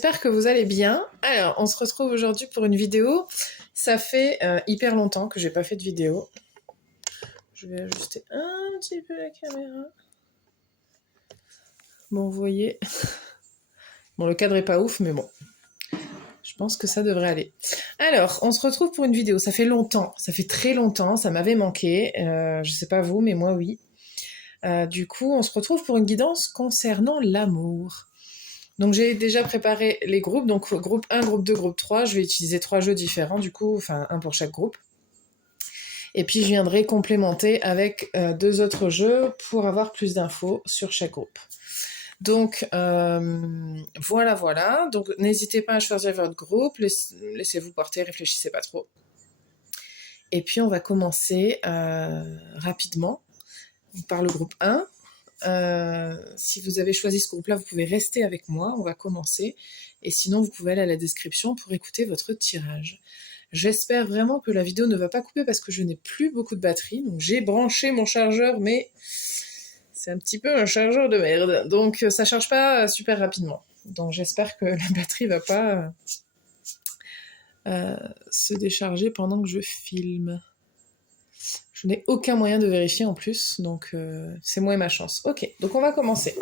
j'espère que vous allez bien. Alors, on se retrouve aujourd'hui pour une vidéo. Ça fait hyper longtemps que j'ai pas fait de vidéo. Je vais ajuster un petit peu la caméra. Bon, vous voyez. Bon, le cadre est pas ouf, mais bon. Je pense que ça devrait aller. Alors, on se retrouve pour une vidéo. Ça fait longtemps, ça fait très longtemps, ça m'avait manqué. Je sais pas vous, mais moi oui. Du coup, on se retrouve pour une guidance concernant l'amour. Donc j'ai déjà préparé les groupes, donc groupe 1, groupe 2, groupe 3, je vais utiliser 3 jeux différents du coup, enfin un pour chaque groupe. Et puis je viendrai complémenter avec 2 autres jeux pour avoir plus d'infos sur chaque groupe. Donc voilà. Donc n'hésitez pas à choisir votre groupe, laissez-vous porter, réfléchissez pas trop. Et puis on va commencer rapidement par le groupe 1. Si vous avez choisi ce groupe-là, vous pouvez rester avec moi, on va commencer. Et sinon, vous pouvez aller à la description pour écouter votre tirage. J'espère vraiment que la vidéo ne va pas couper parce que je n'ai plus beaucoup de batterie. Donc j'ai branché mon chargeur, mais c'est un petit peu un chargeur de merde. Donc ça charge pas super rapidement. Donc j'espère que la batterie va pas se décharger pendant que je filme. Je n'ai aucun moyen de vérifier en plus, donc c'est moi et ma chance. Ok, donc on va commencer.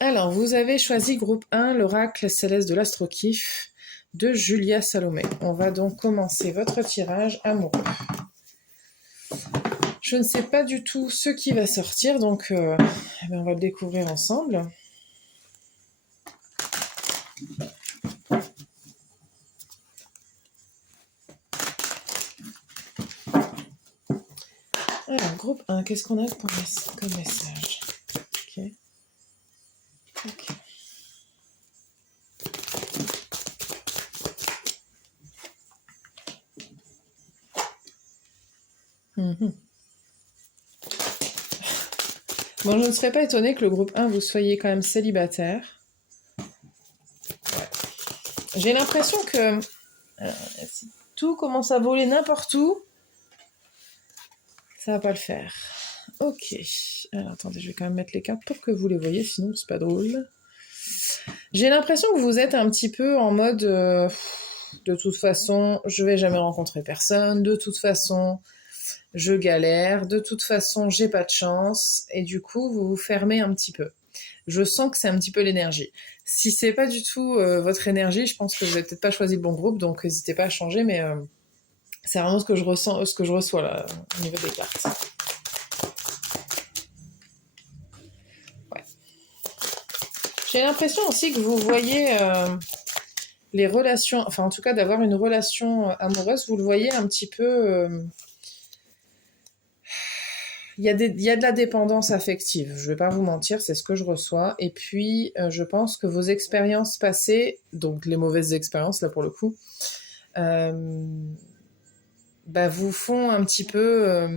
Alors, vous avez choisi groupe 1, l'oracle céleste de l'astrokiff de Julia Salomé. On va donc commencer votre tirage amoureux. Je ne sais pas du tout ce qui va sortir, donc on va le découvrir ensemble. Alors, groupe 1, qu'est-ce qu'on a comme message? Ok. Bon, je ne serais pas étonnée que le groupe 1, vous soyez quand même célibataire. Ouais. J'ai l'impression que si tout commence à voler n'importe où, ça va pas le faire. Ok. Alors, attendez, je vais quand même mettre les cartes pour que vous les voyez, sinon c'est pas drôle. J'ai l'impression que vous êtes un petit peu en mode de toute façon, je vais jamais rencontrer personne, de toute façon, je galère, de toute façon, j'ai pas de chance, et du coup, vous vous fermez un petit peu. Je sens que c'est un petit peu l'énergie. Si c'est pas du tout votre énergie, je pense que vous avez peut-être pas choisi le bon groupe, donc n'hésitez pas à changer, mais c'est vraiment ce que je ressens, ce que je reçois là, au niveau des cartes. Ouais. J'ai l'impression aussi que vous voyez les relations, enfin en tout cas d'avoir une relation amoureuse, vous le voyez un petit peu... Il y a de la dépendance affective, je vais pas vous mentir, c'est ce que je reçois. Et puis, je pense que vos expériences passées, donc les mauvaises expériences là pour le coup, vous font un petit peu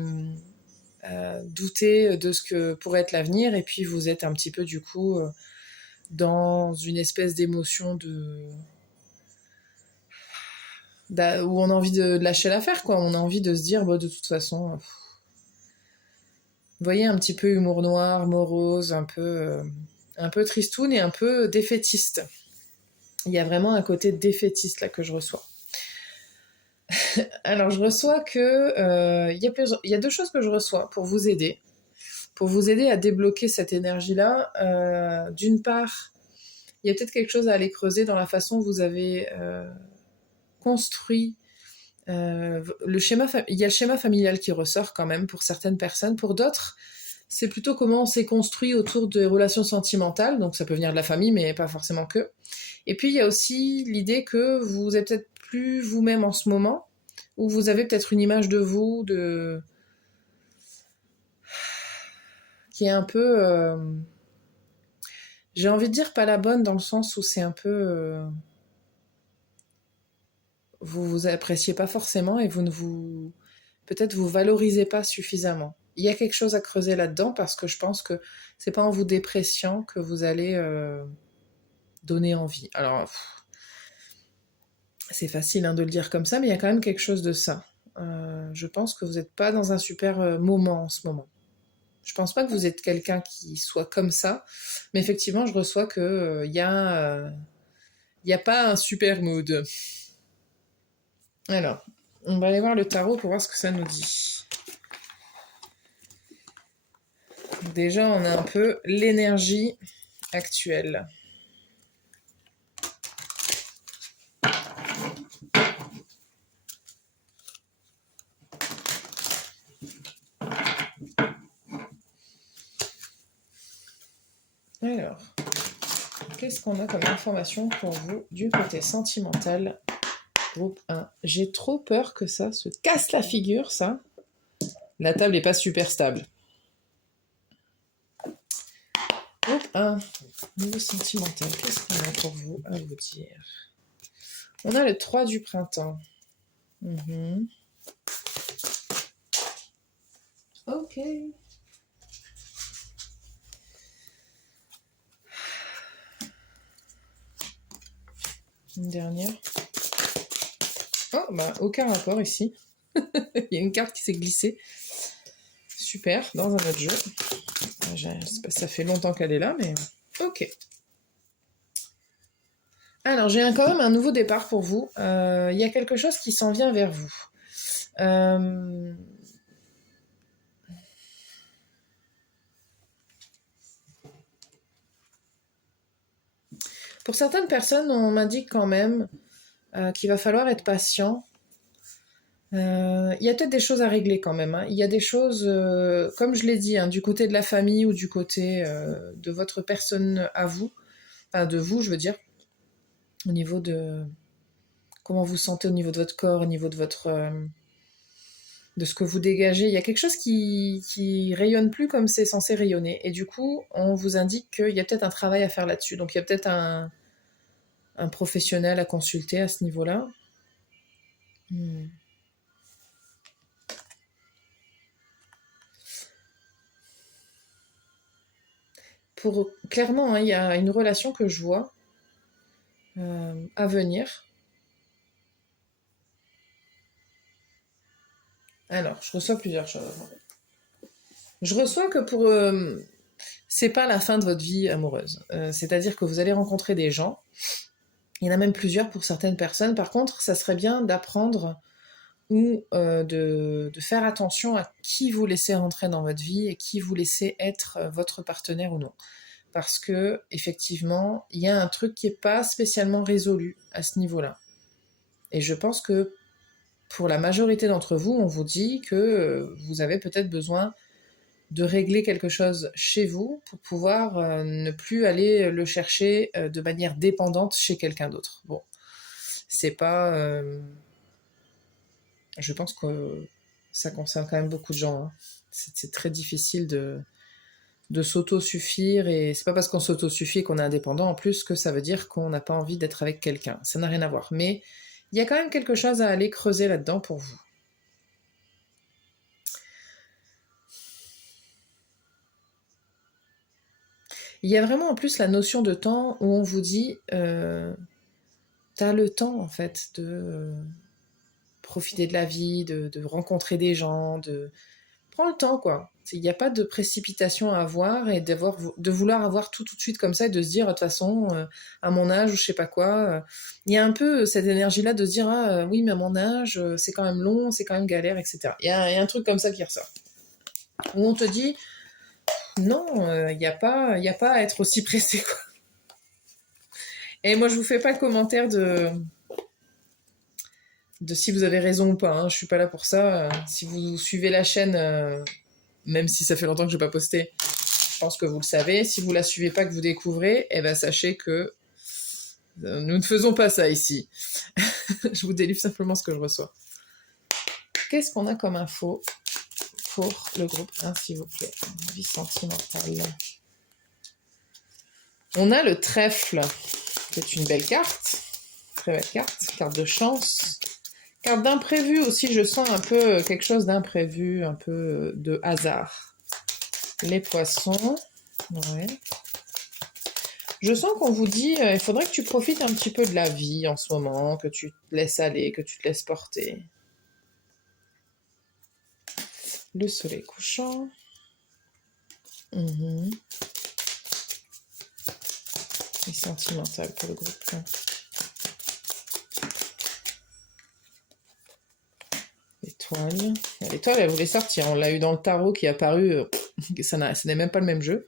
douter de ce que pourrait être l'avenir. Et puis, vous êtes un petit peu du coup dans une espèce d'émotion où on a envie de lâcher l'affaire, quoi. On a envie de se dire, de toute façon... Vous voyez, un petit peu humour noir, morose, un peu tristoun et un peu défaitiste. Il y a vraiment un côté défaitiste là que je reçois. Alors je reçois que il y a 2 choses que je reçois pour vous aider à débloquer cette énergie-là. D'une part, il y a peut-être quelque chose à aller creuser dans la façon dont vous avez construit le schéma. Il y a le schéma familial qui ressort quand même pour certaines personnes, pour d'autres. C'est plutôt comment on s'est construit autour des relations sentimentales, donc ça peut venir de la famille, mais pas forcément que. Et puis il y a aussi l'idée que vous êtes peut-être plus vous-même en ce moment, ou vous avez peut-être une image de vous qui est un peu... j'ai envie de dire pas la bonne, dans le sens où c'est un peu... vous vous appréciez pas forcément et peut-être vous valorisez pas suffisamment. Il y a quelque chose à creuser là-dedans parce que je pense que c'est pas en vous dépréciant que vous allez donner envie. Alors, c'est facile de le dire comme ça, mais il y a quand même quelque chose de ça. Je pense que vous n'êtes pas dans un super moment en ce moment. Je pense pas que vous êtes quelqu'un qui soit comme ça, mais effectivement, je reçois que y a pas un super mood. Alors, on va aller voir le tarot pour voir ce que ça nous dit. Déjà, on a un peu l'énergie actuelle. Alors, qu'est-ce qu'on a comme information pour vous du côté sentimental, groupe 1? J'ai trop peur que ça se casse la figure, ça. La table n'est pas super stable. Groupe 1, niveau sentimental, qu'est-ce qu'on a pour vous à vous dire? On a le 3 du printemps. Ok. Une dernière. Oh, bah, aucun rapport ici. Il y a une carte qui s'est glissée. Super, dans un autre jeu. Ça fait longtemps qu'elle est là, mais ok. Alors, j'ai quand même un nouveau départ pour vous. Il y a quelque chose qui s'en vient vers vous. Pour certaines personnes, on m'indique quand même qu'il va falloir être patient. Il y a peut-être des choses à régler quand même. Hein. Il y a des choses, comme je l'ai dit, hein, du côté de la famille ou du côté de votre personne à vous, enfin de vous, je veux dire, au niveau de comment vous sentez au niveau de votre corps, au niveau de votre de ce que vous dégagez. Il y a quelque chose qui rayonne plus comme c'est censé rayonner. Et du coup, on vous indique qu'il y a peut-être un travail à faire là-dessus. Donc il y a peut-être un professionnel à consulter à ce niveau-là. Clairement, hein, il y a une relation que je vois à venir. Alors, je reçois plusieurs choses. Je reçois que c'est pas la fin de votre vie amoureuse. C'est-à-dire que vous allez rencontrer des gens. Il y en a même plusieurs pour certaines personnes. Par contre, ça serait bien d'apprendre ou de faire attention à qui vous laissez rentrer dans votre vie et qui vous laissez être votre partenaire ou non. Parce que effectivement, il y a un truc qui n'est pas spécialement résolu à ce niveau-là. Et je pense que pour la majorité d'entre vous, on vous dit que vous avez peut-être besoin de régler quelque chose chez vous pour pouvoir ne plus aller le chercher de manière dépendante chez quelqu'un d'autre. Bon, c'est pas... je pense que ça concerne quand même beaucoup de gens. Hein. C'est très difficile de s'auto-suffire, et c'est pas parce qu'on s'auto-suffit qu'on est indépendant en plus que ça veut dire qu'on n'a pas envie d'être avec quelqu'un. Ça n'a rien à voir. Mais il y a quand même quelque chose à aller creuser là-dedans pour vous. Il y a vraiment en plus la notion de temps où on vous dit t'as le temps en fait de profiter de la vie, de rencontrer des gens, prends le temps quoi. Il n'y a pas de précipitation à avoir et de vouloir avoir tout de suite comme ça et de se dire de toute façon à mon âge ou je sais pas quoi. Il y a un peu cette énergie là de se dire ah oui mais à mon âge c'est quand même long, c'est quand même galère, etc. Il y a un truc comme ça qui ressort où on te dit non, il n'y a pas à être aussi pressé quoi. Et moi je vous fais pas le commentaire de si vous avez raison ou pas, hein. Je suis pas là pour ça. Si vous suivez la chaîne, même si ça fait longtemps que je n'ai pas posté, je pense que vous le savez. Si vous la suivez pas, que vous découvrez, eh ben sachez que nous ne faisons pas ça ici. Je vous délivre simplement ce que je reçois. Qu'est-ce qu'on a comme info pour le groupe 1, s'il vous plaît? Vie sentimentale. On a le trèfle, qui est une belle carte. Très belle carte de chance. Carte d'imprévu aussi, je sens un peu quelque chose d'imprévu, un peu de hasard. Les poissons, ouais. Je sens qu'on vous dit, il faudrait que tu profites un petit peu de la vie en ce moment, que tu te laisses aller, que tu te laisses porter. Le soleil couchant. Mhm. Et sentimental pour le groupe 1. L'étoile. L'étoile, elle voulait sortir. On l'a eu dans le tarot qui est apparu. Ça n'est même pas le même jeu.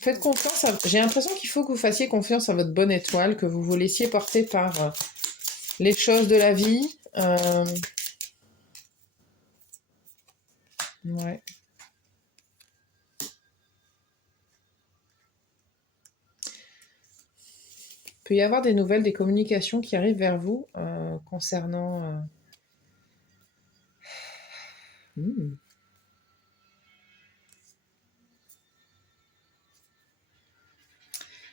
Faites confiance. J'ai l'impression qu'il faut que vous fassiez confiance à votre bonne étoile, que vous vous laissiez porter par les choses de la vie. Ouais. Il peut y avoir des nouvelles, des communications qui arrivent vers vous concernant...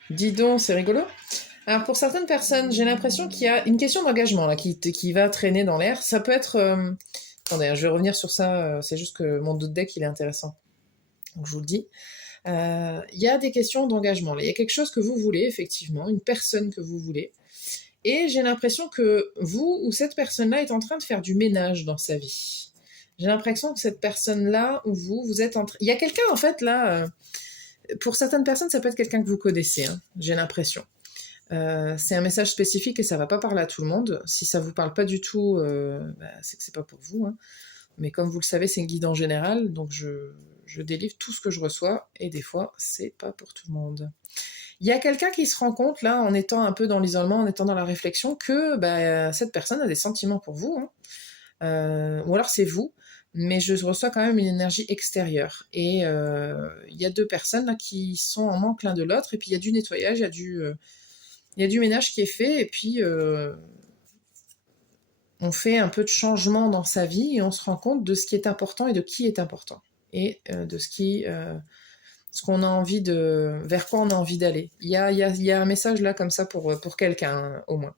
Dis donc, c'est rigolo. Alors pour certaines personnes, j'ai l'impression qu'il y a une question d'engagement là qui va traîner dans l'air. Ça peut être... Attendez, je vais revenir sur ça. C'est juste que mon doute deck, il est intéressant. Donc je vous le dis. Il y a des questions d'engagement. Il y a quelque chose que vous voulez, effectivement, une personne que vous voulez. Et j'ai l'impression que vous ou cette personne-là est en train de faire du ménage dans sa vie. J'ai l'impression que cette personne-là ou vous êtes en train... Il y a quelqu'un, en fait, là... Pour certaines personnes, ça peut être quelqu'un que vous connaissez, hein, j'ai l'impression. C'est un message spécifique et ça va pas parler à tout le monde. Si ça vous parle pas du tout, c'est que c'est pas pour vous. Hein. Mais comme vous le savez, c'est une guide en général, donc je délivre tout ce que je reçois et des fois, c'est pas pour tout le monde. Il y a quelqu'un qui se rend compte, là, en étant un peu dans l'isolement, en étant dans la réflexion, que cette personne a des sentiments pour vous. Hein. Ou alors c'est vous, mais je reçois quand même une énergie extérieure. Et il y a deux personnes là, qui sont en manque l'un de l'autre, et puis il y a du nettoyage, il y a du ménage qui est fait, et puis on fait un peu de changement dans sa vie, et on se rend compte de ce qui est important et de qui est important, et de ce qu'on a envie vers quoi on a envie d'aller. Il y a un message là comme ça pour quelqu'un, hein, au moins.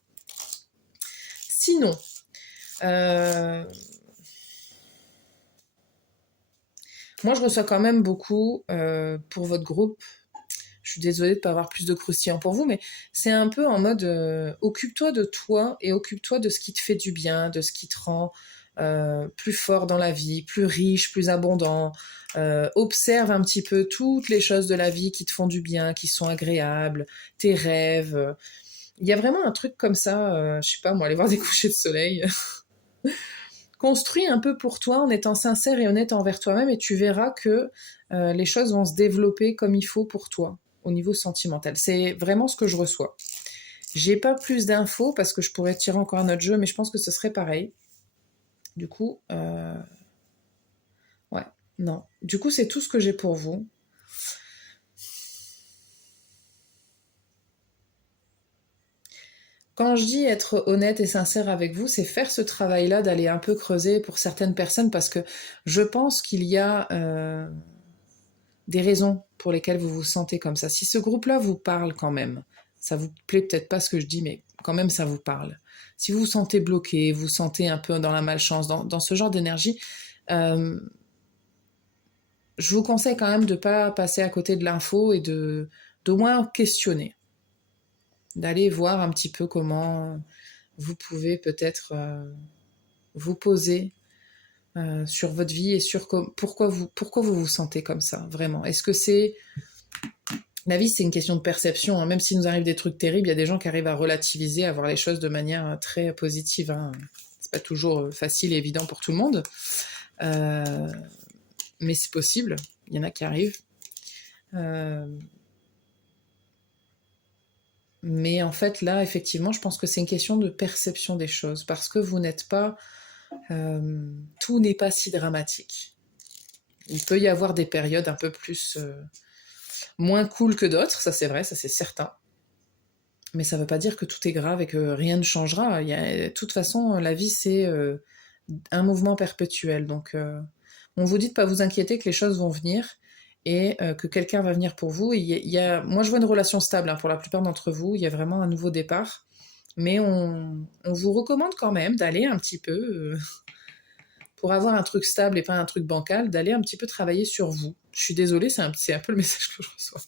Sinon, moi je reçois quand même beaucoup pour votre groupe. Je suis désolée de ne pas avoir plus de croustillant pour vous, mais c'est un peu en mode occupe-toi de toi et occupe-toi de ce qui te fait du bien, de ce qui te rend plus fort dans la vie, plus riche, plus abondant. Observe un petit peu toutes les choses de la vie qui te font du bien, qui sont agréables, tes rêves. Il y a vraiment un truc comme ça, je sais pas moi, aller voir des couchers de soleil. Construis un peu pour toi en étant sincère et honnête envers toi-même et tu verras que les choses vont se développer comme il faut pour toi au niveau sentimental. C'est vraiment ce que je reçois. J'ai pas plus d'infos parce que je pourrais tirer encore un autre jeu, mais je pense que ce serait pareil. Du coup, ouais, non. Du coup, c'est tout ce que j'ai pour vous. Quand je dis être honnête et sincère avec vous, c'est faire ce travail-là, d'aller un peu creuser pour certaines personnes parce que je pense qu'il y a des raisons pour lesquelles vous vous sentez comme ça. Si ce groupe-là vous parle quand même, ça vous plaît peut-être pas ce que je dis, mais quand même ça vous parle. Si vous vous sentez bloqué, vous vous sentez un peu dans la malchance, dans ce genre d'énergie, je vous conseille quand même de ne pas passer à côté de l'info et d'au moins questionner, d'aller voir un petit peu comment vous pouvez peut-être vous poser sur votre vie et sur pourquoi vous vous sentez comme ça, vraiment. Est-ce que c'est... La vie, c'est une question de perception. Hein. Même s'il nous arrive des trucs terribles, il y a des gens qui arrivent à relativiser, à voir les choses de manière très positive. Hein. C'est pas toujours facile et évident pour tout le monde. Mais c'est possible. Il y en a qui arrivent. Mais en fait, là, effectivement, je pense que c'est une question de perception des choses. Parce que vous n'êtes pas... tout n'est pas si dramatique. Il peut y avoir des périodes un peu plus... moins cool que d'autres, ça c'est vrai, ça c'est certain. Mais ça ne veut pas dire que tout est grave et que rien ne changera. De toute façon, la vie, c'est un mouvement perpétuel. Donc, on vous dit de ne pas vous inquiéter, que les choses vont venir et que quelqu'un va venir pour vous. Moi, je vois une relation stable hein, pour la plupart d'entre vous. Il y a vraiment un nouveau départ. Mais on vous recommande quand même d'aller un petit peu, pour avoir un truc stable et pas un truc bancal, d'aller un petit peu travailler sur vous. Je suis désolée, c'est un peu le message que je reçois.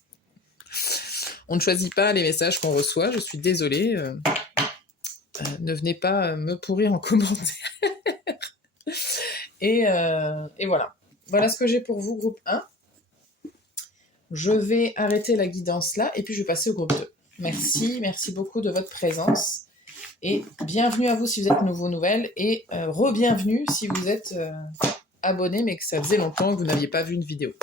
On ne choisit pas les messages qu'on reçoit, je suis désolée. Ne venez pas me pourrir en commentaire. Et voilà. voilà ce que j'ai pour vous, groupe 1. Je vais arrêter la guidance là et puis je vais passer au groupe 2. Merci beaucoup de votre présence. Et bienvenue à vous si vous êtes nouveau, nouvelle, et re-bienvenue si vous êtes abonné mais que ça faisait longtemps que vous n'aviez pas vu une vidéo.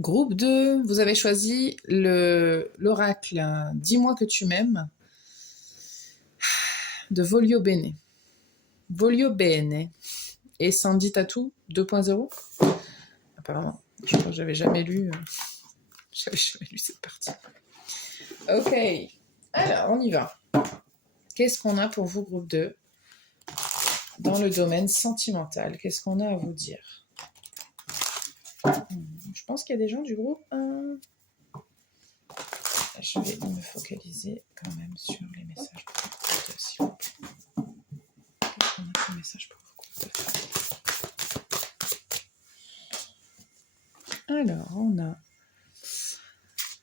Groupe 2, vous avez choisi l'oracle « Dis-moi que tu m'aimes » de Voglio Bene. Voglio Bene. Et Sandy Tattoo 2.0. Apparemment, je crois que j'avais jamais lu cette partie. Ok, alors on y va. Qu'est-ce qu'on a pour vous, groupe 2, dans le domaine sentimental? Qu'est-ce qu'on a à vous dire? Je pense qu'il y a des gens du groupe 1. Je vais me focaliser quand même sur les messages pour vous, s'il vous plaît. Qu'est-ce qu'on a comme message pour vous, groupe 2? Alors, on a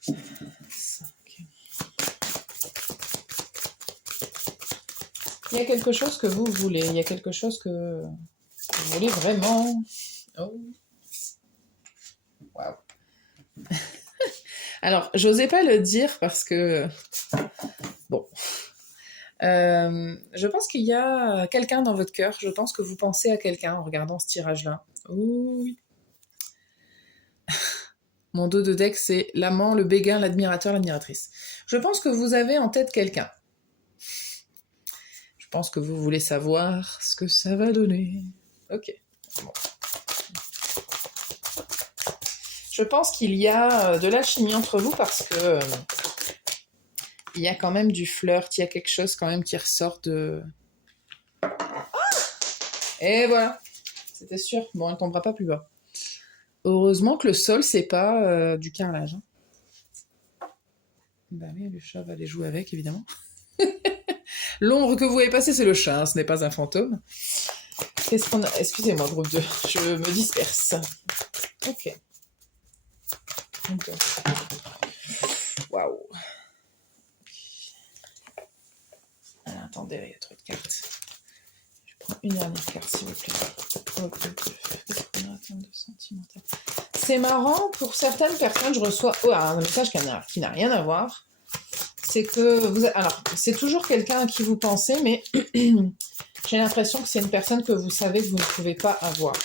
5. Il y a quelque chose que vous voulez, il y a quelque chose que vous voulez vraiment. Oh. Waouh. Alors, j'osais pas le dire parce que... Bon. Je pense qu'il y a quelqu'un dans votre cœur. Je pense que vous pensez à quelqu'un en regardant ce tirage-là. Oui. Mon dos de deck, c'est l'amant, le béguin, l'admirateur, l'admiratrice. Je pense que vous avez en tête quelqu'un. Je pense que vous voulez savoir ce que ça va donner. Ok. Bon. Je pense qu'il y a de l'alchimie entre vous parce que il y a quand même du flirt, il y a quelque chose quand même qui ressort de... Et voilà. C'était sûr. Bon, elle ne tombera pas plus bas. Heureusement que le sol, c'est pas du carrelage. Hein. Bah oui, le chat va aller jouer avec, évidemment. L'ombre que vous voyez passer, c'est le chat, hein, ce n'est pas un fantôme. Qu'est-ce qu'on a? Excusez-moi, groupe 2, je me disperse. Ok. Waouh. Alors, attendez, il y a trop de cartes. Je prends une dernière carte, s'il vous plaît. Qu'est-ce qu'on a en termes de sentimental? C'est marrant, pour certaines personnes, je reçois un message qui n'a rien à voir. C'est que vous... Alors, c'est toujours quelqu'un à qui vous pensez, mais j'ai l'impression que c'est une personne que vous savez que vous ne pouvez pas avoir.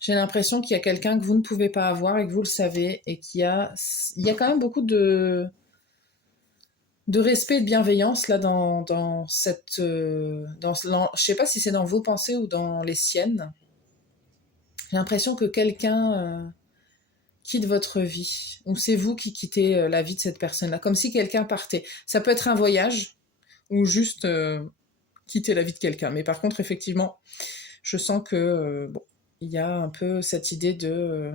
J'ai l'impression qu'il y a quelqu'un que vous ne pouvez pas avoir et que vous le savez, et il y a quand même beaucoup de respect et de bienveillance là dans cette... je sais pas si c'est dans vos pensées ou dans les siennes. J'ai l'impression que quelqu'un... quitte votre vie, ou c'est vous qui quittez la vie de cette personne-là, comme si quelqu'un partait. Ça peut être un voyage, ou juste quitter la vie de quelqu'un. Mais par contre, effectivement, je sens que bon, il y a un peu cette idée de,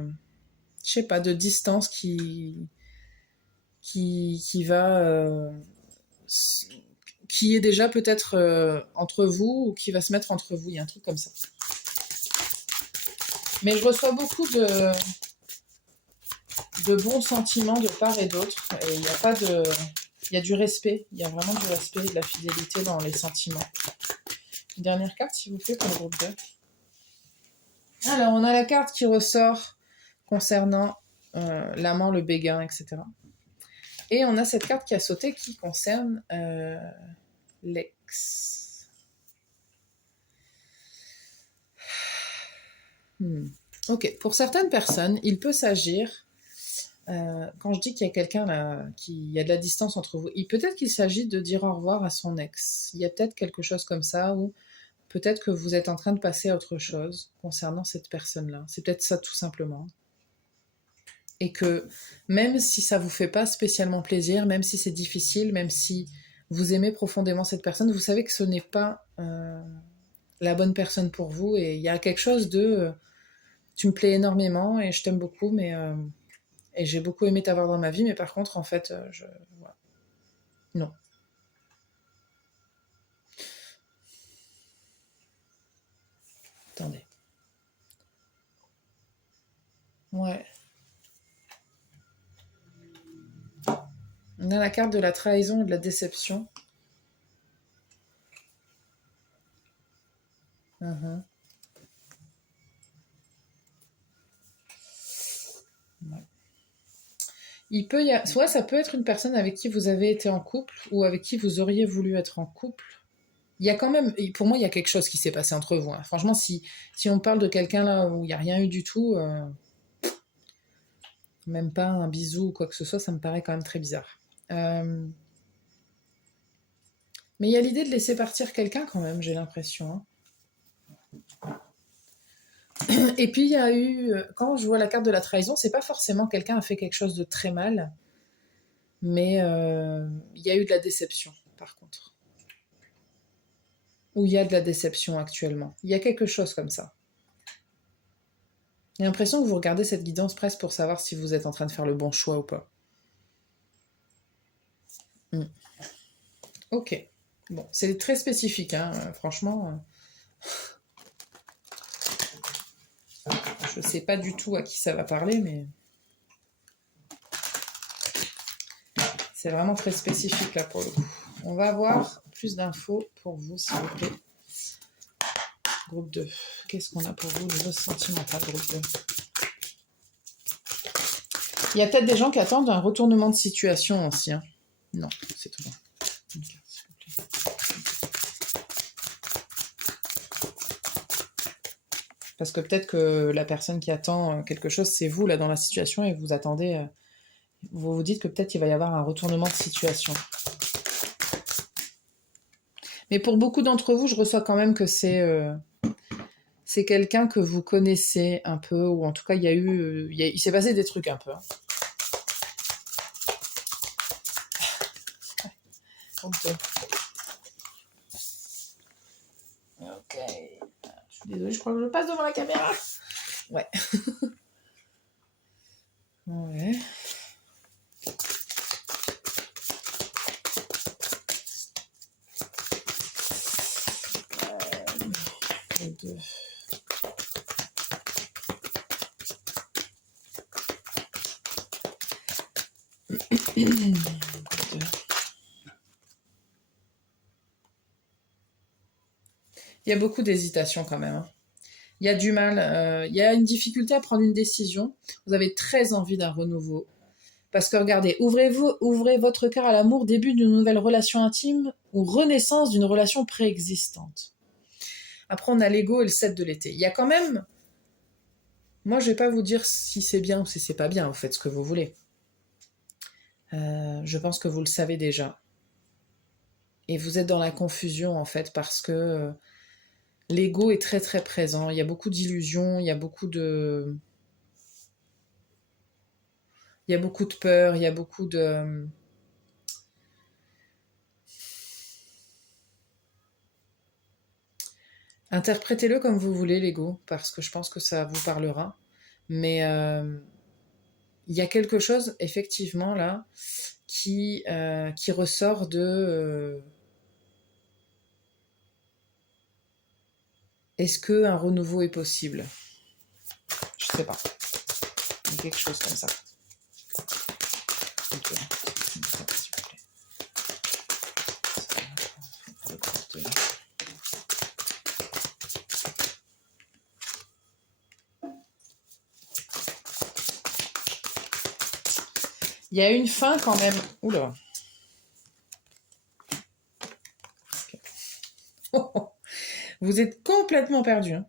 je sais pas, de distance qui va, qui est déjà peut-être entre vous, ou qui va se mettre entre vous. Il y a un truc comme ça. Mais je reçois beaucoup de bons sentiments de part et d'autre, et il n'y a pas de... Il y a du respect, il y a vraiment du respect et de la fidélité dans les sentiments. Une dernière carte, s'il vous plaît, pour le groupe 2. Alors, on a la carte qui ressort concernant l'amant, le béguin, etc. Et on a cette carte qui a sauté qui concerne l'ex. Ok, pour certaines personnes, il peut s'agir... quand je dis qu'il y a quelqu'un là, qu'il y a de la distance entre vous, peut-être qu'il s'agit de dire au revoir à son ex. Il y a peut-être quelque chose comme ça, ou peut-être que vous êtes en train de passer à autre chose concernant cette personne-là. C'est peut-être ça tout simplement. Et que même si ça vous fait pas spécialement plaisir, même si c'est difficile, même si vous aimez profondément cette personne, vous savez que ce n'est pas la bonne personne pour vous, et il y a quelque chose de tu me plais énormément et je t'aime beaucoup, mais et j'ai beaucoup aimé t'avoir dans ma vie, mais par contre, en fait, voilà. Non. Attendez. Ouais. On a la carte de la trahison et de la déception. Mhm. Ouais. Soit ça peut être une personne avec qui vous avez été en couple ou avec qui vous auriez voulu être en couple. Il y a quand même, pour moi, il y a quelque chose qui s'est passé entre vous, hein. Franchement, si on parle de quelqu'un là où il n'y a rien eu du tout, même pas un bisou ou quoi que ce soit, ça me paraît quand même très bizarre. Mais il y a l'idée de laisser partir quelqu'un quand même, j'ai l'impression, hein. Et puis il y a eu, quand je vois la carte de la trahison, c'est pas forcément quelqu'un a fait quelque chose de très mal, mais il y a eu de la déception, par contre. Ou il y a de la déception actuellement. Il y a quelque chose comme ça. J'ai l'impression que vous regardez cette guidance presque pour savoir si vous êtes en train de faire le bon choix ou pas. Mm. Ok. Bon, c'est très spécifique, hein. Franchement. Je sais pas du tout à qui ça va parler, mais c'est vraiment très spécifique là pour le coup. On va avoir plus d'infos pour vous, s'il vous plaît. Groupe 2. Qu'est-ce qu'on a pour vous, le sentimental, groupe 2? Il y a peut-être des gens qui attendent un retournement de situation aussi, hein. Non, c'est tout bon. Une carte, s'il vous plaît. Parce que peut-être que la personne qui attend quelque chose, c'est vous là dans la situation et vous attendez. Vous vous dites que peut-être il va y avoir un retournement de situation. Mais pour beaucoup d'entre vous, je reçois quand même que c'est quelqu'un que vous connaissez un peu, ou en tout cas il s'est passé des trucs un peu, hein. Ok. Je suis désolée, je crois que je passe devant la caméra. Ouais. Ouais. Les deux. Il y a beaucoup d'hésitation quand même, hein. Il y a du mal, il y a une difficulté à prendre une décision. Vous avez très envie d'un renouveau. Parce que regardez, ouvrez votre cœur à l'amour, début d'une nouvelle relation intime ou renaissance d'une relation préexistante. Après, on a l'ego et le 7 de l'été. Il y a quand même... Moi, je vais pas vous dire si c'est bien ou si c'est pas bien, vous faites ce que vous voulez. Je pense que vous le savez déjà. Et vous êtes dans la confusion, en fait, parce que l'ego est très très présent. Il y a beaucoup d'illusions, il y a beaucoup de... Il y a beaucoup de peur, il y a beaucoup de... Interprétez-le comme vous voulez, l'ego, parce que je pense que ça vous parlera. Mais il y a quelque chose, effectivement, là, qui ressort de... est-ce qu'un renouveau est possible? Je sais pas. Il y a quelque chose comme ça. Ok. Il y a une fin quand même. Oula. Okay. Vous êtes complètement perdu, hein.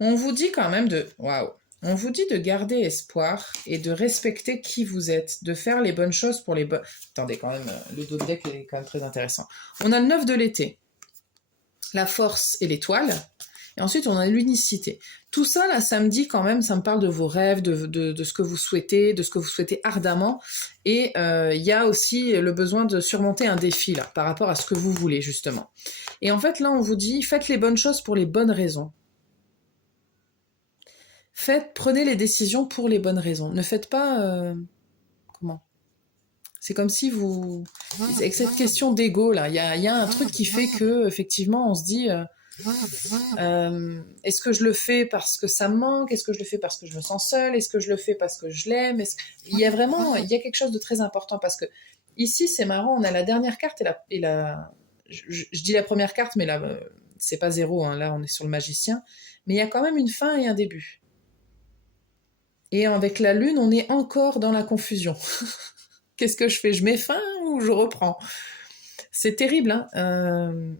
On vous dit quand même de... Waouh. On vous dit de garder espoir et de respecter qui vous êtes, de faire les bonnes choses pour les bonnes... Attendez, quand même, le dos de deck est quand même très intéressant. On a le 9 de l'été, la force et l'étoile, et ensuite on a l'unicité. Tout ça, là, ça me dit quand même, ça me parle de vos rêves, de ce que vous souhaitez, de ce que vous souhaitez ardemment, et il y a aussi le besoin de surmonter un défi, là, par rapport à ce que vous voulez, justement. Et en fait, là, on vous dit, faites les bonnes choses pour les bonnes raisons. Prenez les décisions pour les bonnes raisons. Ne faites pas... comment? C'est comme si vous... Avec cette question d'ego, là, il y a un truc qui fait que, effectivement, on se dit... Est-ce que je le fais parce que ça me manque? Est-ce que je le fais parce que je me sens seule? Est-ce que je le fais parce que je l'aime? Il y a vraiment, il y a quelque chose de très important parce que ici, c'est marrant, on a la dernière carte je dis la première carte, mais là, c'est pas zéro, hein, là, on est sur le magicien, mais il y a quand même une fin et un début. Et avec la lune, on est encore dans la confusion. Qu'est-ce que je fais? Je mets fin ou je reprends? C'est terrible, hein.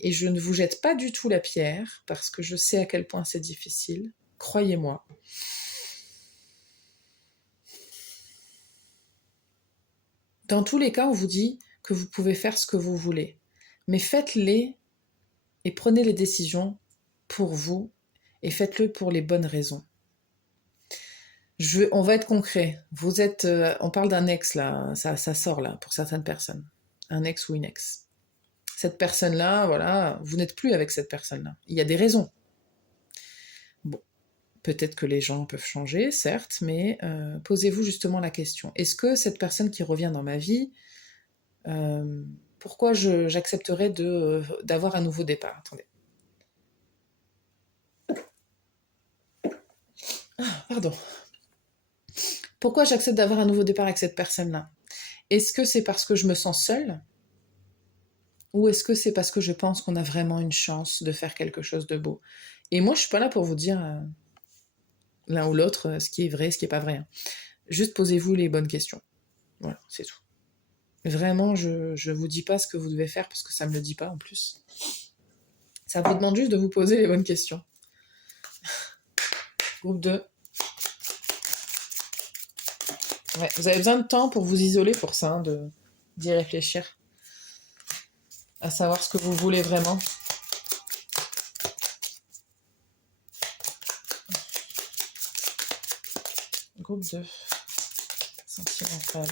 Et je ne vous jette pas du tout la pierre, parce que je sais à quel point c'est difficile. Croyez-moi. Dans tous les cas, on vous dit que vous pouvez faire ce que vous voulez. Mais faites-les et prenez les décisions pour vous et faites-le pour les bonnes raisons. On va être concret. On parle d'un ex là, ça sort là pour certaines personnes. Un ex ou une ex. Cette personne-là, voilà, vous n'êtes plus avec cette personne-là. Il y a des raisons. Bon, peut-être que les gens peuvent changer, certes, mais posez-vous justement la question. Est-ce que cette personne qui revient dans ma vie, pourquoi j'accepterais d'avoir un nouveau départ? Attendez. Ah, pardon. Pourquoi j'accepte d'avoir un nouveau départ avec cette personne-là? Est-ce que c'est parce que je me sens seule? Ou est-ce que c'est parce que je pense qu'on a vraiment une chance de faire quelque chose de beau? Et moi, je suis pas là pour vous dire l'un ou l'autre ce qui est vrai, ce qui est pas vrai. Hein. Juste posez-vous les bonnes questions. Voilà, c'est tout. Vraiment, je vous dis pas ce que vous devez faire parce que ça me le dit pas en plus. Ça vous demande juste de vous poser les bonnes questions. Groupe 2. Ouais, vous avez besoin de temps pour vous isoler pour ça, hein, d'y réfléchir. À savoir ce que vous voulez vraiment. Groupe 2. Sentimental.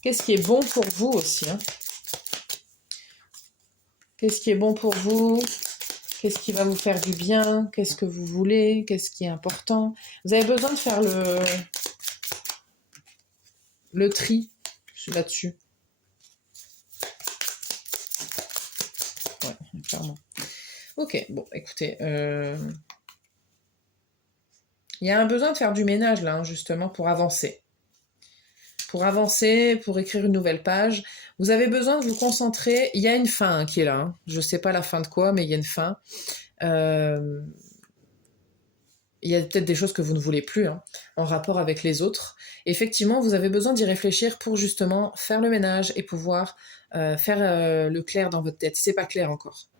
Qu'est-ce qui est bon pour vous aussi, hein? Qu'est-ce qui est bon pour vous? Qu'est-ce qui va vous faire du bien? Qu'est-ce que vous voulez? Qu'est-ce qui est important? Vous avez besoin de faire le tri là-dessus. Ouais, clairement. Ok, bon, écoutez, il y a un besoin de faire du ménage là, hein, justement, pour avancer. Pour avancer, pour écrire une nouvelle page, vous avez besoin de vous concentrer. Il y a une fin hein, qui est là. Hein. Je ne sais pas la fin de quoi, mais il y a une fin. Il y a peut-être des choses que vous ne voulez plus hein, en rapport avec les autres. Effectivement, vous avez besoin d'y réfléchir pour justement faire le ménage et pouvoir faire le clair dans votre tête. C'est pas clair encore.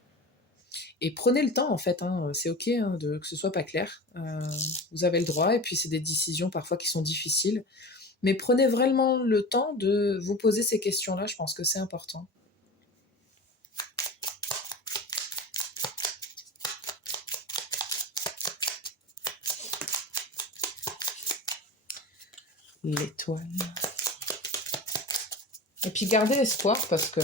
Et prenez le temps en fait, hein, c'est ok hein, que ce soit pas clair. Vous avez le droit et puis c'est des décisions parfois qui sont difficiles. Mais prenez vraiment le temps de vous poser ces questions-là, je pense que c'est important. L'étoile. Et puis gardez espoir parce que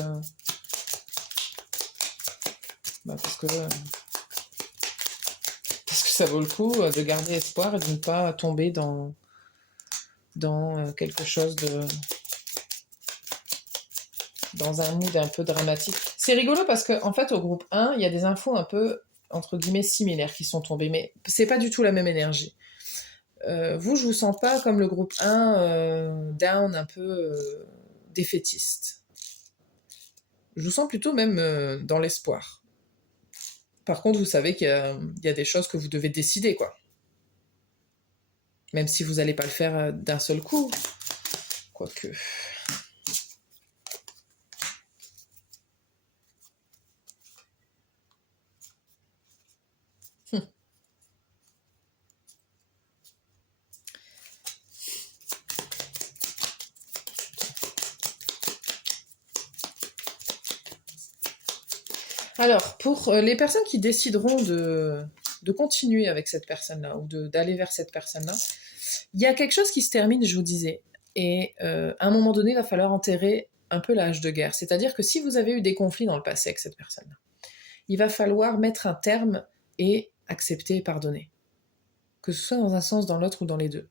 ça vaut le coup de garder espoir et de ne pas tomber dans quelque chose dans un mood un peu dramatique. C'est rigolo parce que en fait au groupe 1, il y a des infos un peu entre guillemets similaires qui sont tombées, mais c'est pas du tout la même énergie. Vous, je vous sens pas comme le groupe 1 down, un peu défaitiste. Je vous sens plutôt même dans l'espoir. Par contre, vous savez qu'il y a des choses que vous devez décider, quoi. Même si vous n'allez pas le faire d'un seul coup. Quoique... Alors, pour les personnes qui décideront de continuer avec cette personne-là ou d'aller vers cette personne-là, il y a quelque chose qui se termine, je vous disais. Et à un moment donné, il va falloir enterrer un peu l'âge de guerre. C'est-à-dire que si vous avez eu des conflits dans le passé avec cette personne-là, il va falloir mettre un terme et accepter et pardonner. Que ce soit dans un sens, dans l'autre ou dans les deux.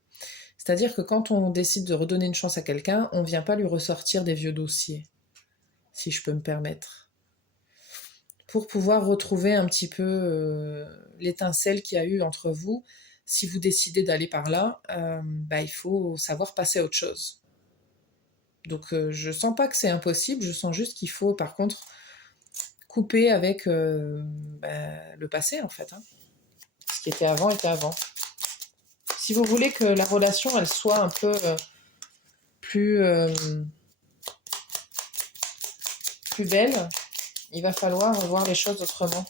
C'est-à-dire que quand on décide de redonner une chance à quelqu'un, on ne vient pas lui ressortir des vieux dossiers. si je peux me permettre, pour pouvoir retrouver un petit peu l'étincelle qu'il y a eu entre vous. Si vous décidez d'aller par là, il faut savoir passer à autre chose. Donc je sens pas que c'est impossible, je sens juste qu'il faut par contre couper avec le passé en fait. Hein. Ce qui était avant était avant. Si vous voulez que la relation elle soit un peu plus belle, il va falloir voir les choses autrement.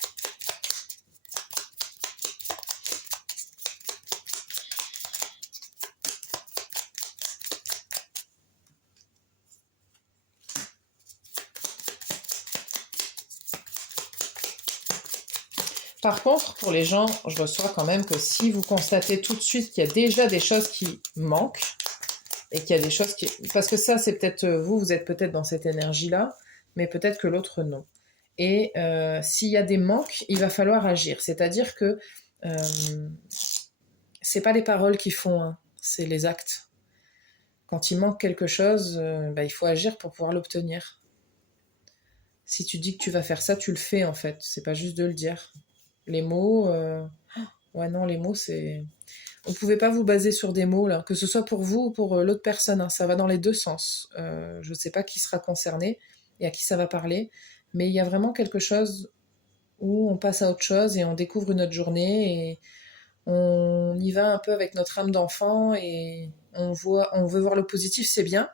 Par contre, pour les gens, je reçois quand même que si vous constatez tout de suite qu'il y a déjà des choses qui manquent, et qu'il y a des choses qui... Parce que ça, c'est peut-être... vous êtes peut-être dans cette énergie-là, mais peut-être que l'autre, non. Et s'il y a des manques, il va falloir agir. C'est-à-dire que c'est pas les paroles qui font, hein, c'est les actes. Quand il manque quelque chose, il faut agir pour pouvoir l'obtenir. Si tu dis que tu vas faire ça, tu le fais en fait. C'est pas juste de le dire. Les mots... Ouais, non, les mots, c'est... Vous ne pouvez pas vous baser sur des mots, là, que ce soit pour vous ou pour l'autre personne. Hein, ça va dans les deux sens. Je ne sais pas qui sera concerné et à qui ça va parler, mais il y a vraiment quelque chose où on passe à autre chose et on découvre une autre journée et on y va un peu avec notre âme d'enfant et on veut voir le positif, c'est bien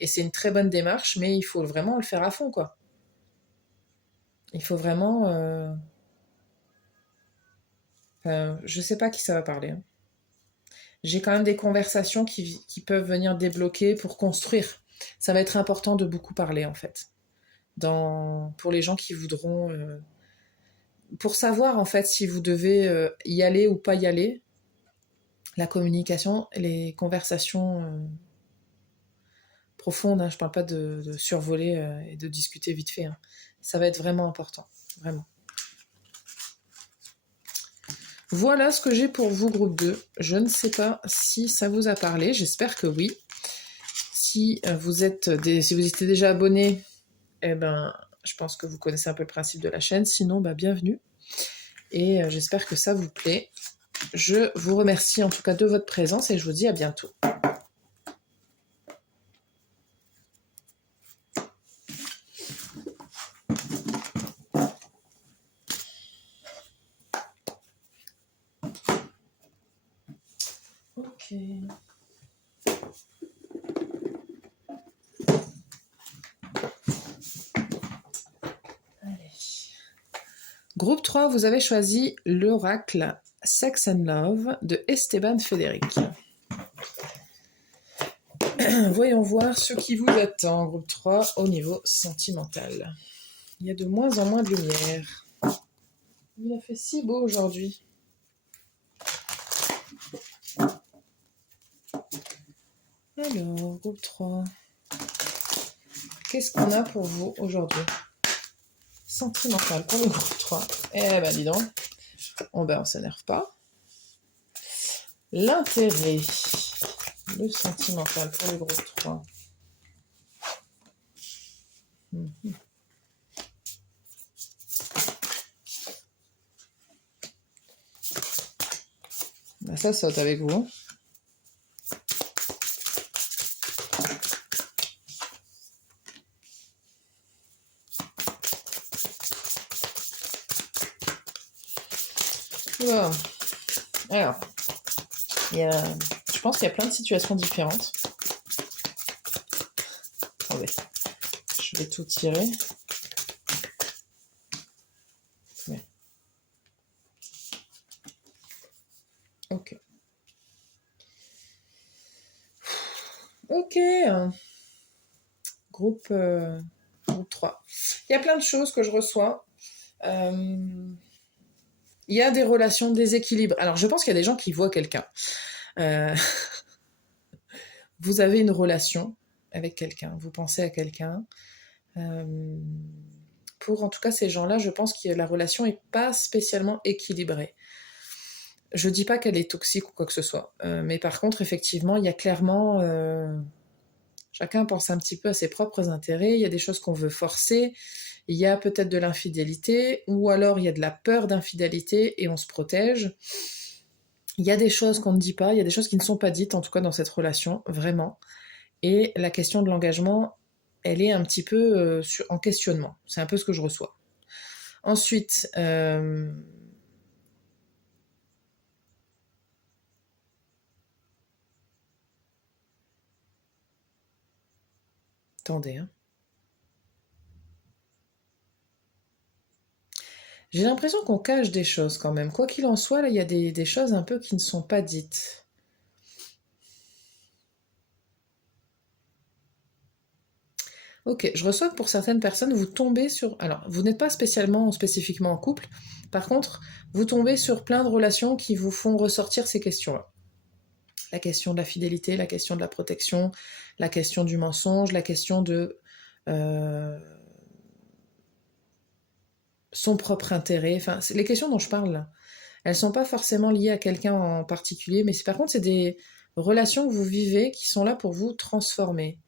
et c'est une très bonne démarche, mais il faut vraiment le faire à fond, quoi. Il faut vraiment... je sais pas à qui ça va parler. Hein. J'ai quand même des conversations qui peuvent venir débloquer pour construire. Ça va être important de beaucoup parler, en fait. Pour les gens qui voudront... pour savoir, en fait, si vous devez y aller ou pas y aller, la communication, les conversations profondes, hein, je ne parle pas de survoler et de discuter vite fait. Hein. Ça va être vraiment important, vraiment. Voilà ce que j'ai pour vous, groupe 2. Je ne sais pas si ça vous a parlé, j'espère que oui. Si vous étiez déjà abonné, je pense que vous connaissez un peu le principe de la chaîne. Sinon, bienvenue. Et j'espère que ça vous plaît. Je vous remercie en tout cas de votre présence et je vous dis à bientôt. Ok. Allez. Groupe 3, vous avez choisi l'oracle Sex and Love de Esteban Federic. Voyons voir ce qui vous attend, groupe 3, au niveau sentimental. Il y a de moins en moins de lumière. Il a fait si beau aujourd'hui. Alors, groupe 3. Qu'est-ce qu'on a pour vous aujourd'hui? Sentimental pour le groupe 3. Eh ben, dis donc. On s'énerve pas. L'intérêt. Le sentimental pour le groupe 3. Ça saute avec vous. Wow. Alors, je pense qu'il y a plein de situations différentes. Attendez, je vais tout tirer. Ouais. Ok. Ok. Groupe 3. Il y a plein de choses que je reçois. Il y a des relations déséquilibrées. Alors, je pense qu'il y a des gens qui voient quelqu'un. Vous avez une relation avec quelqu'un, vous pensez à quelqu'un. Pour en tout cas ces gens-là, je pense que la relation n'est pas spécialement équilibrée. Je dis pas qu'elle est toxique ou quoi que ce soit, mais par contre, effectivement, il y a clairement, Chacun pense un petit peu à ses propres intérêts. Il y a des choses qu'on veut forcer. Il y a peut-être de l'infidélité, ou alors il y a de la peur d'infidélité et on se protège. Il y a des choses qu'on ne dit pas, il y a des choses qui ne sont pas dites, en tout cas dans cette relation, vraiment. Et la question de l'engagement, elle est un petit peu en questionnement. C'est un peu ce que je reçois. Ensuite, attendez, hein. J'ai l'impression qu'on cache des choses quand même. Quoi qu'il en soit, là, il y a des choses un peu qui ne sont pas dites. Ok, je reçois que pour certaines personnes, vous tombez sur... Alors, vous n'êtes pas spécifiquement en couple. Par contre, vous tombez sur plein de relations qui vous font ressortir ces questions-là. La question de la fidélité, la question de la protection, la question du mensonge, la question de euh, son propre intérêt. Enfin, les questions dont je parle là, elles sont pas forcément liées à quelqu'un en particulier, mais par contre, c'est des relations que vous vivez qui sont là pour vous transformer,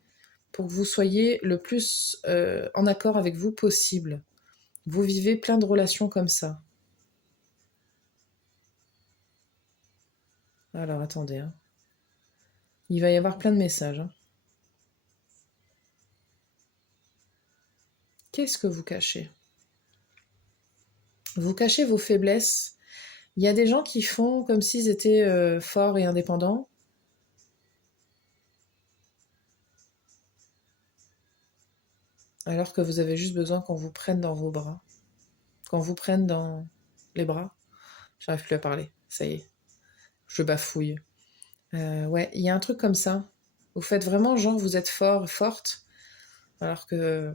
pour que vous soyez le plus en accord avec vous possible. Vous vivez plein de relations comme ça. Alors, attendez, hein. Il va y avoir plein de messages, hein. Qu'est-ce que vous cachez? Vous cachez vos faiblesses. Il y a des gens qui font comme s'ils étaient forts et indépendants, alors que vous avez juste besoin qu'on vous prenne dans vos bras, qu'on vous prenne dans les bras. J'arrive plus à parler, ça y est, je bafouille. Ouais, il y a un truc comme ça. Vous faites vraiment genre vous êtes fort, forte, alors que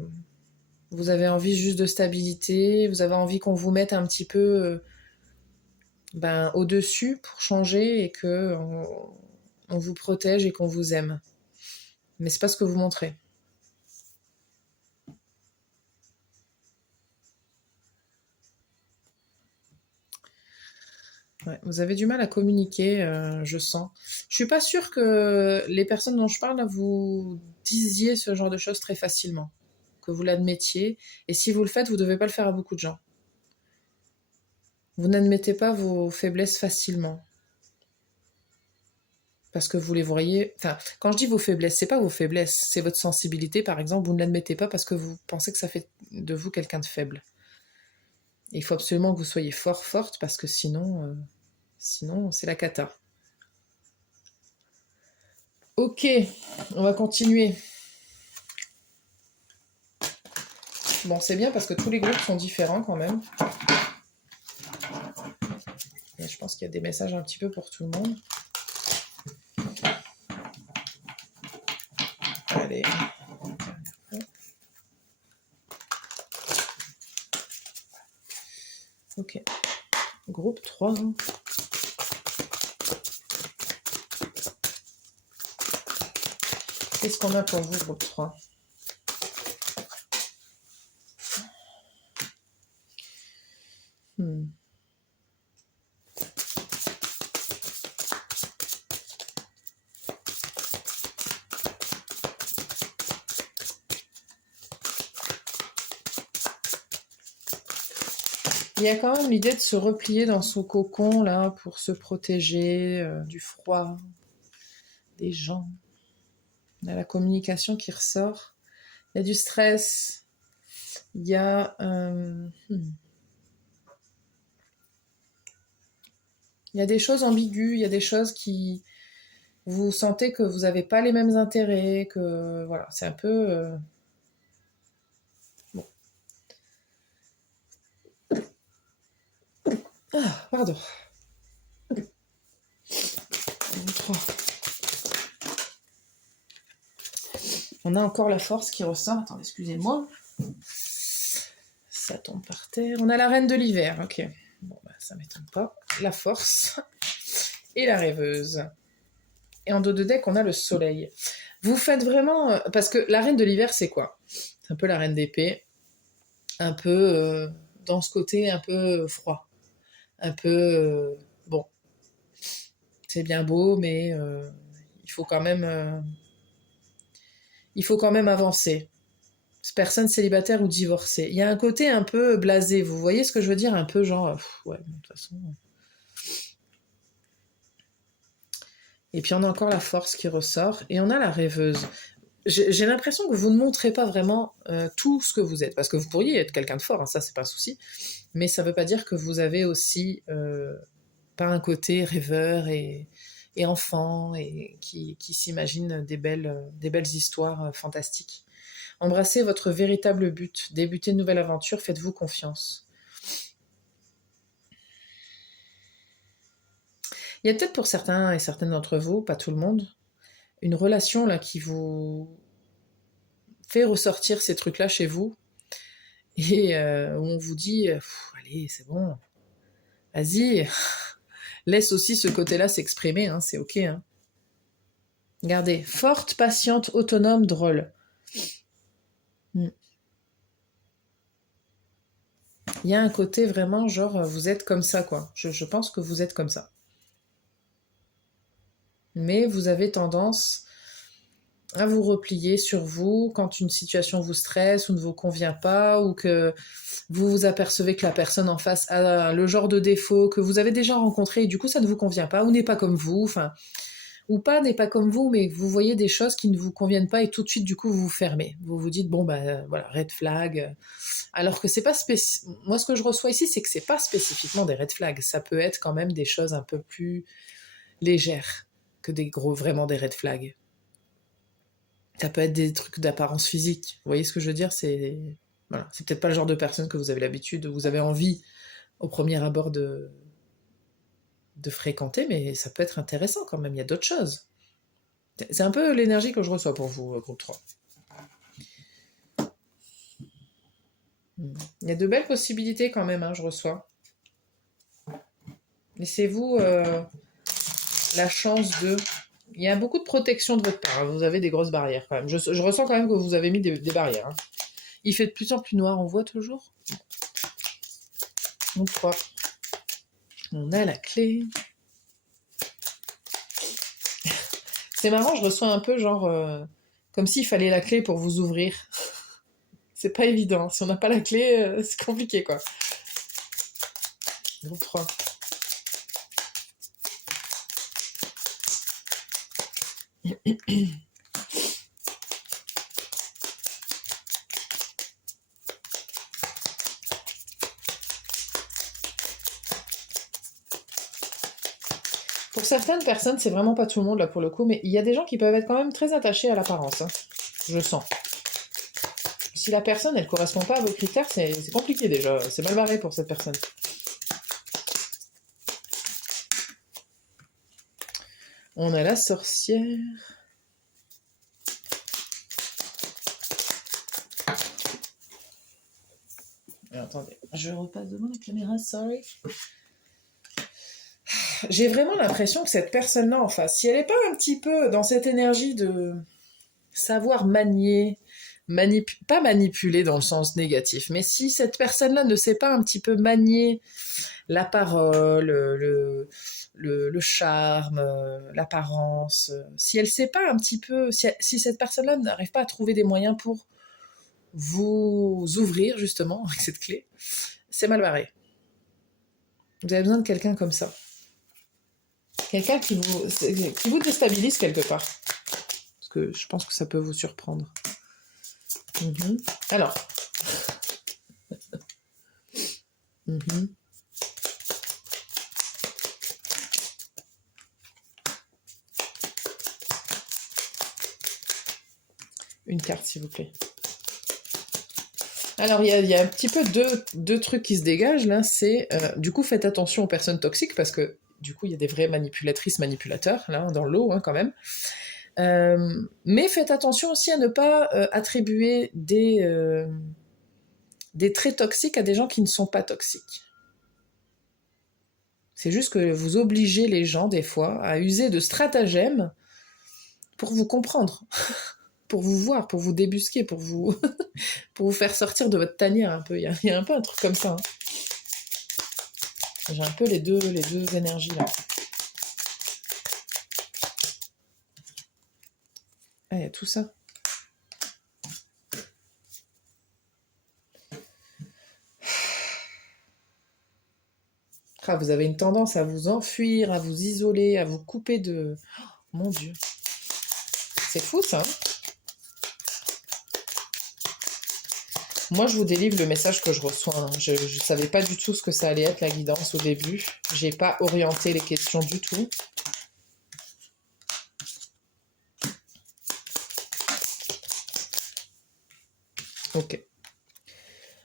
vous avez envie juste de stabilité, vous avez envie qu'on vous mette un petit peu au-dessus pour changer et que on vous protège et qu'on vous aime. Mais c'est pas ce que vous montrez. Ouais, vous avez du mal à communiquer, je sens. Je suis pas sûre que les personnes dont je parle, là, vous disiez ce genre de choses très facilement, que vous l'admettiez. Et si vous le faites, vous devez pas le faire à beaucoup de gens. Vous n'admettez pas vos faiblesses facilement. Parce que vous les voyez. Enfin, quand je dis vos faiblesses, c'est pas vos faiblesses, c'est votre sensibilité, par exemple. Vous ne l'admettez pas parce que vous pensez que ça fait de vous quelqu'un de faible. Et il faut absolument que vous soyez fort, forte, parce que sinon c'est la cata. Ok, on va continuer. Bon, c'est bien parce que tous les groupes sont différents quand même. Et je pense qu'il y a des messages un petit peu pour tout le monde. Allez. Ok. Groupe 3. Qu'est-ce qu'on a pour vous, groupe 3? Il y a quand même l'idée de se replier dans son cocon, là, pour se protéger du froid, des gens. Il y a la communication qui ressort. Il y a du stress. Il y a... Il y a des choses ambiguës, il y a des choses qui... Vous sentez que vous n'avez pas les mêmes intérêts, que... Voilà, c'est un peu... Bon. Ah, pardon. 3. On a encore la force qui ressort. Attendez, excusez-moi. Ça tombe par terre. On a la reine de l'hiver, ok. Bon, bah, ça m'étonne pas. La force et la rêveuse. Et en dos de deck, on a le soleil. Vous faites vraiment... Parce que la reine de l'hiver, c'est quoi? C'est un peu la reine d'épée. Un peu dans ce côté un peu froid. Un peu... bon, c'est bien beau, mais il faut quand même... il faut quand même avancer. Personne célibataire ou divorcée. Il y a un côté un peu blasé, vous voyez ce que je veux dire? Un peu genre, ouais, de toute façon. Et puis on a encore la force qui ressort, et on a la rêveuse. J'ai l'impression que vous ne montrez pas vraiment tout ce que vous êtes, parce que vous pourriez être quelqu'un de fort, hein, ça c'est pas un souci, mais ça veut pas dire que vous avez aussi pas un côté rêveur et enfant, et qui s'imagine des belles histoires fantastiques. Embrassez votre véritable but, débutez une nouvelle aventure, faites-vous confiance. Il y a peut-être pour certains et certaines d'entre vous, pas tout le monde, une relation là qui vous fait ressortir ces trucs-là chez vous, et où on vous dit allez, c'est bon, vas-y, laisse aussi ce côté-là s'exprimer, hein, c'est ok. Hein. Regardez, forte, patiente, autonome, drôle. Il y a un côté vraiment genre, vous êtes comme ça, quoi. Je pense que vous êtes comme ça. Mais vous avez tendance à vous replier sur vous quand une situation vous stresse ou ne vous convient pas, ou que vous vous apercevez que la personne en face a le genre de défaut que vous avez déjà rencontré et du coup ça ne vous convient pas, ou n'est pas comme vous, enfin, ou pas n'est pas comme vous, mais vous voyez des choses qui ne vous conviennent pas et tout de suite du coup vous vous fermez. Vous vous dites bon bah voilà, red flag. Alors que c'est pas moi ce que je reçois ici c'est que c'est pas spécifiquement des red flags, ça peut être quand même des choses un peu plus légères que vraiment des red flags. Ça peut être des trucs d'apparence physique. Vous voyez ce que je veux dire? Voilà. C'est peut-être pas le genre de personne que vous avez l'habitude, vous avez envie au premier abord de fréquenter, mais ça peut être intéressant quand même. Il y a d'autres choses. C'est un peu l'énergie que je reçois pour vous, groupe 3. Il y a de belles possibilités quand même, hein, je reçois. Laissez-vous la chance de... Il y a beaucoup de protection de votre part. Hein. Vous avez des grosses barrières quand même. Je ressens quand même que vous avez mis des barrières. Hein. Il fait de plus en plus noir, on voit toujours. Donc 3. On a la clé. C'est marrant, je reçois un peu genre... comme s'il fallait la clé pour vous ouvrir. C'est pas évident. Si on n'a pas la clé, c'est compliqué, quoi. Groupe 3. Pour certaines personnes, c'est vraiment pas tout le monde là pour le coup, mais il y a des gens qui peuvent être quand même très attachés à l'apparence. Hein. Je sens. Si la personne elle correspond pas à vos critères, c'est compliqué déjà. C'est mal barré pour cette personne. On a la sorcière. Alors, attendez, je repasse devant la caméra, sorry. J'ai vraiment l'impression que cette personne-là en face, si elle n'est pas un petit peu dans cette énergie de savoir manier, pas manipuler dans le sens négatif, mais si cette personne-là ne sait pas un petit peu manier la parole, le charme, l'apparence, si elle sait pas un petit peu, si cette personne-là n'arrive pas à trouver des moyens pour vous ouvrir justement avec cette clé, c'est mal barré. Vous avez besoin de quelqu'un comme ça. Quelqu'un qui vous déstabilise quelque part. Parce que je pense que ça peut vous surprendre. Alors. Une carte, s'il vous plaît. Alors, il y a un petit peu deux trucs qui se dégagent, là. C'est, du coup, faites attention aux personnes toxiques, parce que, du coup, il y a des vraies manipulatrices, manipulateurs, là, dans l'eau, hein, quand même. Mais faites attention aussi à ne pas attribuer des traits toxiques à des gens qui ne sont pas toxiques. C'est juste que vous obligez les gens, des fois, à user de stratagèmes pour vous comprendre, pour vous voir, pour vous débusquer, pour vous faire sortir de votre tanière un peu. Il y a un peu un truc comme ça. Hein. J'ai un peu les deux énergies là. Ah, il y a tout ça. Ah, vous avez une tendance à vous enfuir, à vous isoler, à vous couper de... Mon Dieu, c'est fou ça, hein. Moi, je vous délivre le message que je reçois, hein. Je ne savais pas du tout ce que ça allait être la guidance au début. J'ai pas orienté les questions du tout. Ok.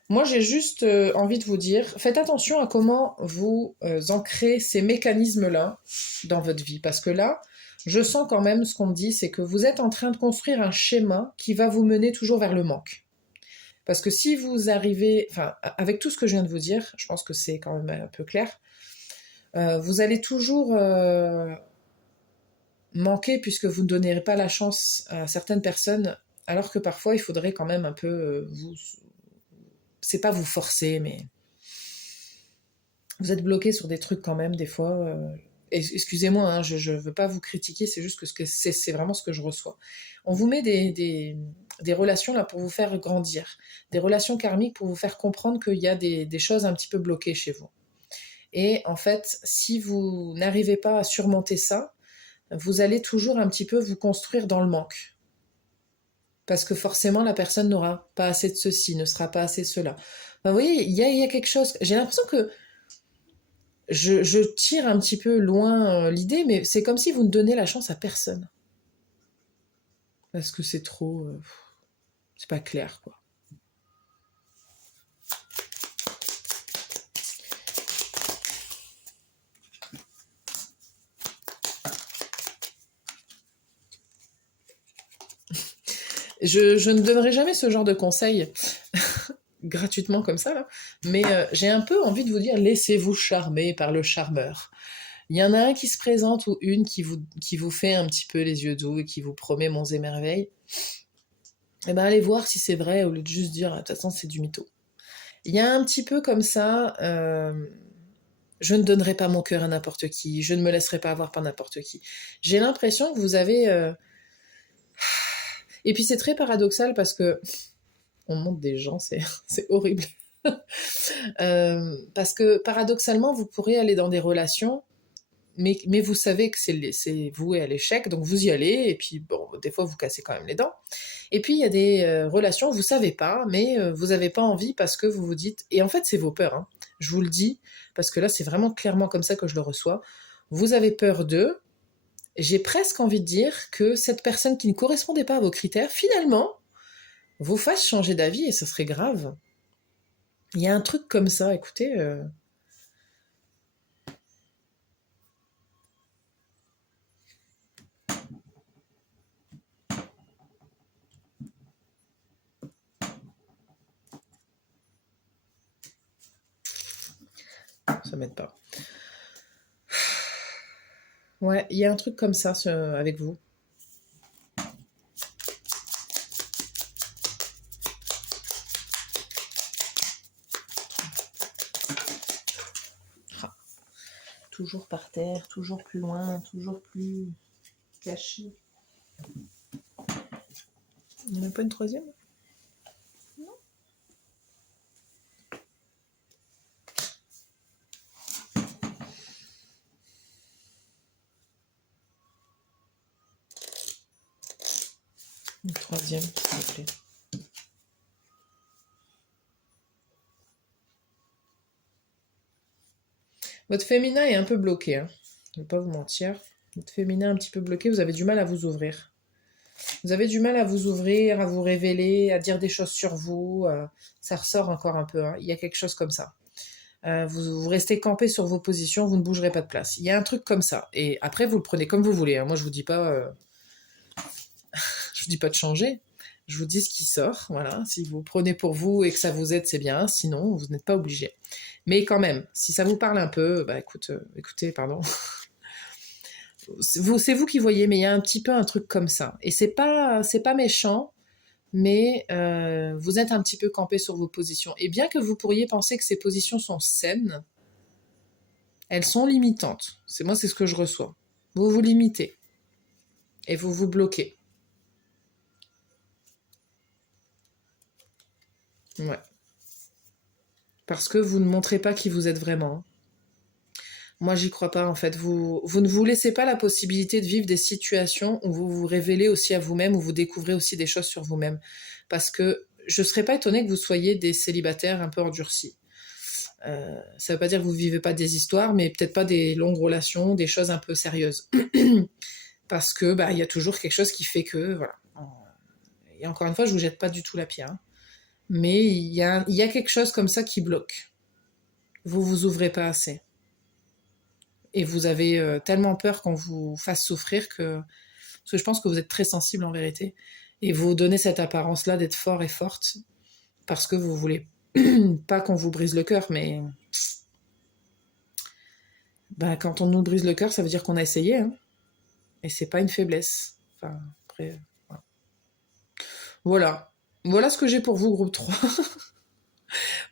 Moi, j'ai juste envie de vous dire, faites attention à comment vous ancrez ces mécanismes-là dans votre vie. Parce que là, je sens quand même ce qu'on me dit, c'est que vous êtes en train de construire un schéma qui va vous mener toujours vers le manque. Parce que si vous arrivez, enfin, avec tout ce que je viens de vous dire, je pense que c'est quand même un peu clair, vous allez toujours manquer puisque vous ne donnerez pas la chance à certaines personnes, alors que parfois il faudrait quand même un peu vous, c'est pas vous forcer, mais vous êtes bloqué sur des trucs quand même des fois. Excusez-moi, hein, je veux pas vous critiquer, c'est juste que c'est vraiment ce que je reçois. On vous met des relations là pour vous faire grandir, des relations karmiques pour vous faire comprendre qu'il y a des choses un petit peu bloquées chez vous. Et en fait, si vous n'arrivez pas à surmonter ça, vous allez toujours un petit peu vous construire dans le manque. Parce que forcément, la personne n'aura pas assez de ceci, ne sera pas assez de cela. Enfin, vous voyez, il y a quelque chose. J'ai l'impression que je tire un petit peu loin l'idée, mais c'est comme si vous ne donnez la chance à personne. Parce que c'est trop. C'est pas clair, quoi. Je ne donnerai jamais ce genre de conseils gratuitement comme ça, là. Mais j'ai un peu envie de vous dire laissez-vous charmer par le charmeur. Il y en a un qui se présente ou une qui vous fait un petit peu les yeux doux et qui vous promet monts et merveilles. Eh ben allez voir si c'est vrai au lieu de juste dire de toute façon c'est du mytho. Il y a un petit peu comme ça, je ne donnerai pas mon cœur à n'importe qui, je ne me laisserai pas avoir par n'importe qui. J'ai l'impression que vous avez... Et puis c'est très paradoxal parce que on montre des gens, c'est horrible. Parce que paradoxalement, vous pourrez aller dans des relations, mais vous savez que c'est voué à l'échec, donc vous y allez, et puis bon, des fois vous cassez quand même les dents. Et puis il y a des relations, vous savez pas, mais vous n'avez pas envie parce que vous vous dites, et en fait c'est vos peurs, hein. Je vous le dis, parce que là c'est vraiment clairement comme ça que je le reçois. Vous avez peur d'eux, j'ai presque envie de dire que cette personne qui ne correspondait pas à vos critères, finalement, vous fasse changer d'avis et ce serait grave. Il y a un truc comme ça, écoutez. Ça m'aide pas. Ouais, il y a un truc comme ça avec vous. Ah, toujours par terre, toujours plus loin, toujours plus caché. Il n'y en a pas une troisième? Une troisième, s'il vous plaît. Votre féminin est un peu bloqué, hein. Je ne vais pas vous mentir. Votre féminin est un petit peu bloqué, vous avez du mal à vous ouvrir. Vous avez du mal à vous ouvrir, à vous révéler, à dire des choses sur vous. Ça ressort encore un peu, hein. Il y a quelque chose comme ça. Vous restez campé sur vos positions, vous ne bougerez pas de place. Il y a un truc comme ça. Et après, vous le prenez comme vous voulez, hein. Moi, je vous dis pas de changer. Je vous dis ce qui sort. Voilà. Si vous prenez pour vous et que ça vous aide, c'est bien. Sinon, vous n'êtes pas obligé. Mais quand même, si ça vous parle un peu, bah écoutez, pardon. C'est vous qui voyez, mais il y a un petit peu un truc comme ça. Et c'est pas méchant, mais vous êtes un petit peu campé sur vos positions. Et bien que vous pourriez penser que ces positions sont saines, elles sont limitantes. C'est ce que je reçois. Vous vous limitez et vous vous bloquez. Ouais. Parce que vous ne montrez pas qui vous êtes vraiment. Moi, j'y crois pas, en fait. Vous ne vous laissez pas la possibilité de vivre des situations où vous vous révélez aussi à vous-même, où vous découvrez aussi des choses sur vous-même. Parce que je serais pas étonnée que vous soyez des célibataires un peu endurcis. Ça veut pas dire que vous vivez pas des histoires, mais peut-être pas des longues relations, des choses un peu sérieuses. Parce que, bah, il y a toujours quelque chose qui fait que, voilà. Et encore une fois, je vous jette pas du tout la pierre, hein. Mais il y a quelque chose comme ça qui bloque. Vous vous ouvrez pas assez. Et vous avez tellement peur qu'on vous fasse souffrir que... Parce que je pense que vous êtes très sensible en vérité. Et vous donnez cette apparence-là d'être fort et forte parce que vous voulez pas qu'on vous brise le cœur, mais bah, quand on nous brise le cœur, ça veut dire qu'on a essayé, hein. Et c'est pas une faiblesse. Enfin, après, voilà. Voilà. Voilà ce que j'ai pour vous, groupe 3.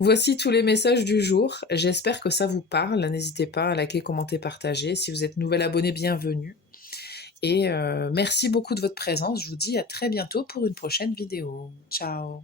Voici tous les messages du jour. J'espère que ça vous parle. N'hésitez pas à liker, commenter, partager. Si vous êtes nouvel abonné, bienvenue. Et merci beaucoup de votre présence. Je vous dis à très bientôt pour une prochaine vidéo. Ciao.